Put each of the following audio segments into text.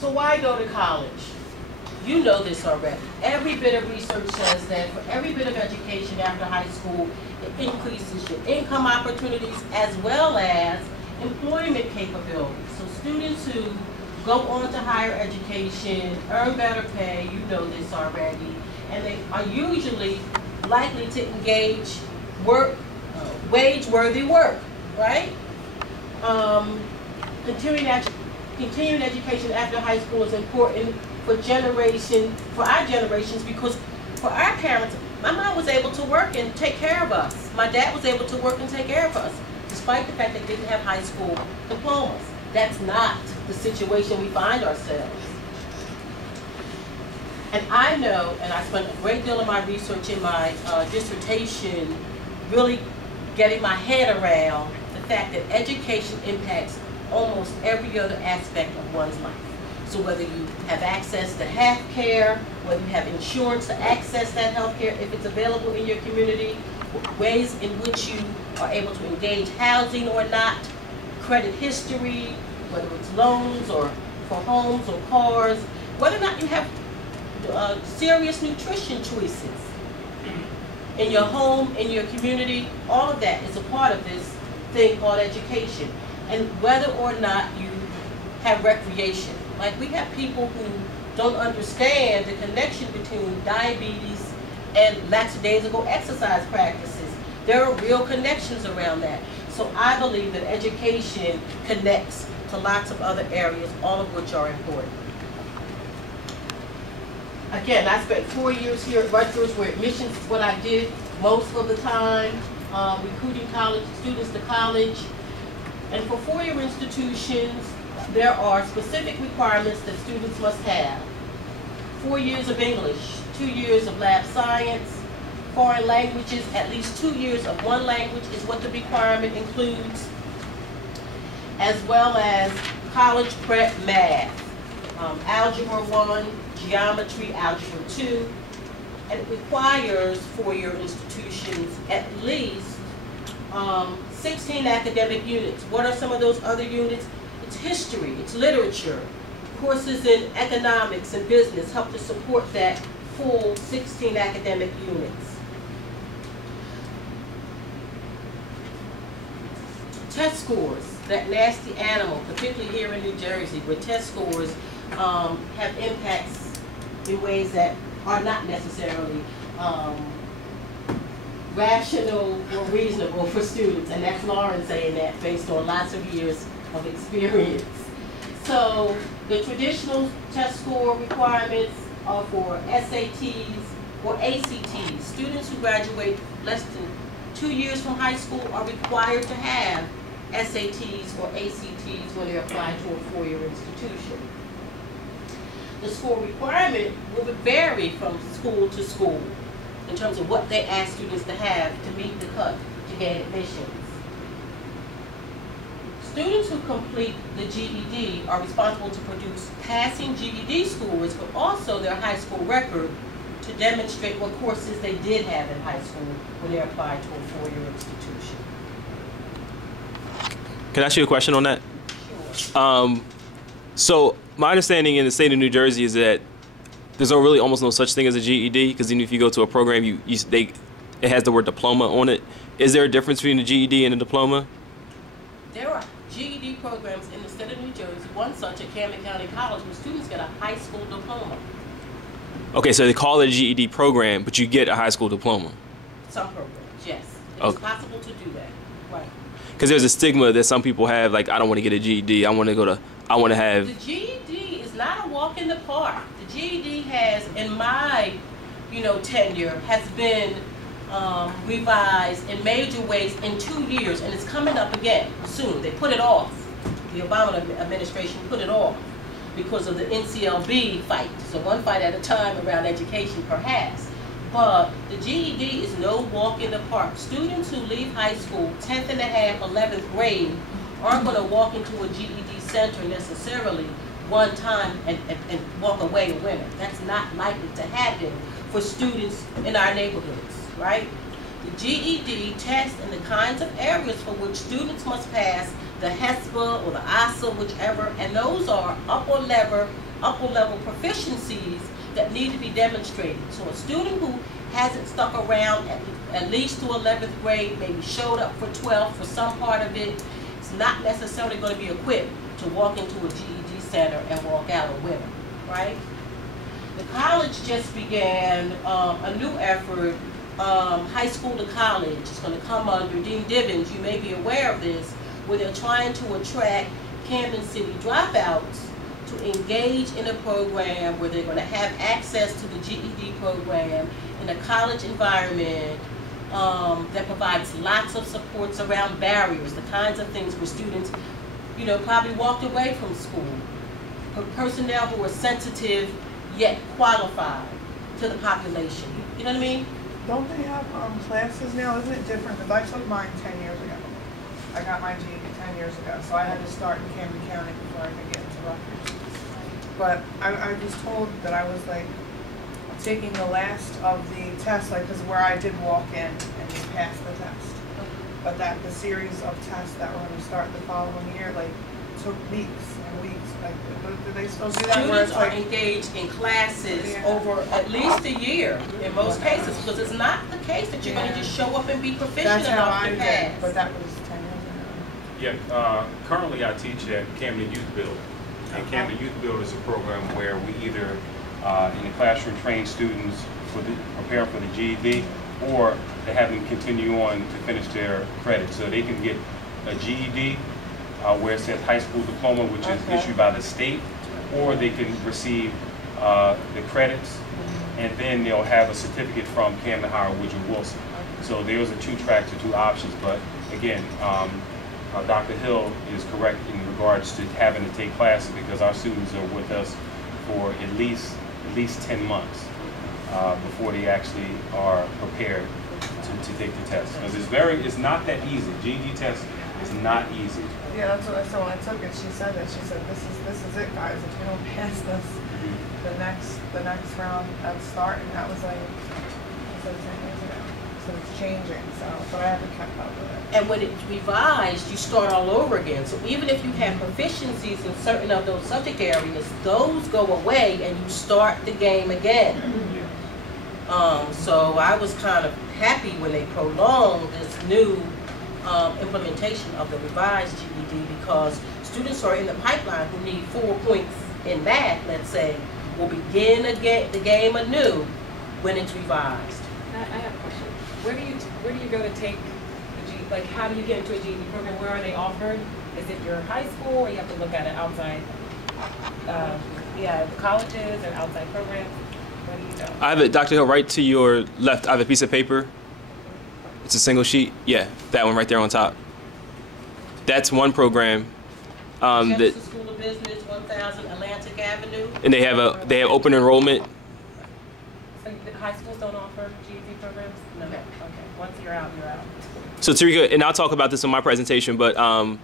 So why go to college? You know this already. Every bit of research says that for every bit of education after high school, it increases your income opportunities as well as employment capabilities. So students who go on to higher education, earn better pay, you know this already, and they are usually likely to engage wage-worthy work, right? Continuing education after high school is important for our generations, because for our parents, my mom was able to work and take care of us. My dad was able to work and take care of us, despite the fact that they didn't have high school diplomas. That's not the situation we find ourselves. And I know, and I spent a great deal of my research in my dissertation really getting my head around the fact that education impacts almost every other aspect of one's life. So whether you have access to health care, whether you have insurance to access that health care, if it's available in your community, ways in which you are able to engage housing or not, credit history, whether it's loans or for homes or cars, whether or not you have serious nutrition choices in your home, in your community, all of that is a part of this thing called education. And whether or not you have recreation. Like, we have people who don't understand the connection between diabetes and lackadaisical exercise practices. There are real connections around that. So I believe that education connects to lots of other areas, all of which are important. Again, I spent 4 years here at Rutgers, where admissions is what I did most of the time, recruiting college students to college. And for four-year institutions, there are specific requirements that students must have. 4 years of English, 2 years of lab science, foreign languages, at least 2 years of one language is what the requirement includes, as well as college prep math, Algebra 1, Geometry, Algebra 2, and it requires four-year institutions at least 16 academic units. What are some of those other units? It's history, it's literature, courses in economics and business help to support that full 16 academic units. Test scores, that nasty animal, particularly here in New Jersey, where test scores have impacts in ways that are not necessarily rational or reasonable for students, and that's Lauren saying that based on lots of years of experience. So the traditional test score requirements are for SATs or ACTs. Students who graduate less than 2 years from high school are required to have SATs or ACTs when they're applying to a four-year institution. The score requirement will vary from school to school in terms of what they ask students to have to meet the cut to gain admissions. Students who complete the GED are responsible to produce passing GED scores, but also their high school record to demonstrate what courses they did have in high school when they applied to a four-year institution. Can I ask you a question on that? Sure. So my understanding in the state of New Jersey is that there's almost no such thing as a GED, because even if you go to a program, it has the word diploma on it. Is there a difference between a GED and a diploma? There are GED programs in the state of New Jersey, one such at Camden County College, where students get a high school diploma. Okay, so they call it a GED program, but you get a high school diploma. Some programs, yes. It's possible to do that, right. Because there's a stigma that some people have, like, I don't want to get a GED, I want to have... The GED is not a walk in the park. The GED has, in my, tenure, has been revised in major ways in 2 years, and it's coming up again soon. They put it off. The Obama administration put it off because of the NCLB fight. So one fight at a time around education, perhaps. But the GED is no walk in the park. Students who leave high school, 10th and a half, 11th grade, aren't going to walk into a GED center necessarily one time and walk away a winner. That's not likely to happen for students in our neighborhoods, right? The GED test and the kinds of areas for which students must pass the HESPA or the ISA, whichever, and those are upper level proficiencies that need to be demonstrated. So a student who hasn't stuck around at least through 11th grade, maybe showed up for 12th for some part of it, is not necessarily going to be equipped to walk into a GED center and walk out a winner, right? The college just began a new effort, high school to college. It's going to come under Dean Divins. You may be aware of this, where they're trying to attract Camden City dropouts to engage in a program where they're going to have access to the GED program in a college environment that provides lots of supports around barriers, the kinds of things where students, you know, probably walked away from school. Personnel who are sensitive yet qualified to the population. You know what I mean? Don't they have classes now? Isn't it different? Because I took mine 10 years ago. I got my GED 10 years ago, so I had to start in Camden County before I could get into Rutgers. But I was told that I was like taking the last of the tests, like, because where I did walk in and you passed the test. But that the series of tests that were going to start the following year, like, took weeks and weeks. Like, do they still do that? Students are engaged in classes over at least a year in most cases, because it's not the case that you're going to just show up and be proficient enough to pass. But that was 10 years ago. Yeah, currently I teach at Camden Youth Build. And Camden Youth Build is a program where we either in the classroom train students for prepare for the GED, or to have them continue on to finish their credit. So they can get a GED where it says high school diploma, which is issued by the state, or they can receive the credits, and then they'll have a certificate from Camden Higher Woodrow Wilson. So there's a 2 tracks or 2 options, but again, Dr. Hill is correct in regards to having to take classes, because our students are with us for at least 10 months before they actually are prepared to take the test. Because it's not that easy. GED test is not easy. Yeah, that's what I said when I took it. She said that. She said, "This is it, guys. If you don't pass this, the next round that's starting." That was like, I said 10 years ago. So it's changing. So, but I haven't kept up with it. And when it's revised, you start all over again. So even if you have proficiencies in certain of those subject areas, those go away and you start the game again. So I was kind of happy when they prolonged this new implementation of the revised GED, because students who are in the pipeline who need 4 points in math, let's say, will begin again the game anew when it's revised. I have a question. Where do you go to take the GED? Like, how do you get into a GED program? Where are they offered? Is it your high school, or you have to look at it outside? Colleges and outside programs. Where do you go? I have it, Dr. Hill, right to your left. I have a piece of paper. It's a single sheet. Yeah, that one right there on top. That's one program. Genesis School of Business, 1000 Atlantic Avenue. And they have open enrollment. So the high schools don't offer GED programs? No. Okay. Once you're out, you're out. So Tarika, and I'll talk about this in my presentation, but I'm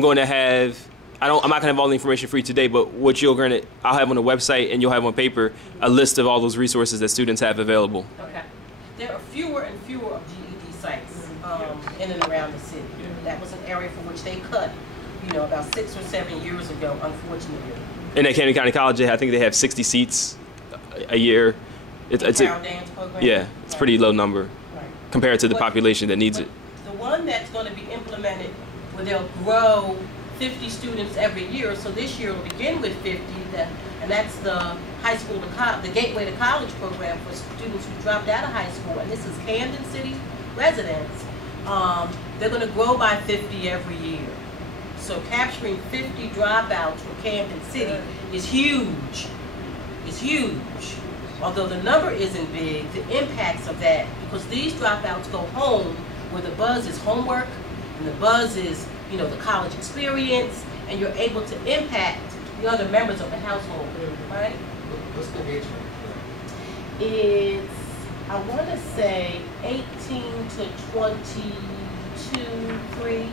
going to have. I'm not going to have all the information for you today, but what I'll have on the website, and you'll have on paper a list of all those resources that students have available. Okay. There are fewer and fewer of GED sites in and around the city. That was an area for which they cut, about 6 or 7 years ago, unfortunately. And at Camden County College, I think they have 60 seats a year. It's a dance program. Yeah, it's a pretty low number compared to the population that needs it. The one that's going to be implemented, where they'll grow 50 students every year. So this year will begin with 50, and that's the high school the Gateway to College program for students who dropped out of high school. And this is Camden City residents. They're going to grow by 50 every year. So capturing 50 dropouts from Camden City is huge. It's huge. Although the number isn't big, the impacts of that, because these dropouts go home where the buzz is homework and the buzz is, the college experience, and you're able to impact the other members of the household, right? What's the age range? It's, I want to say 18 to 22, 3.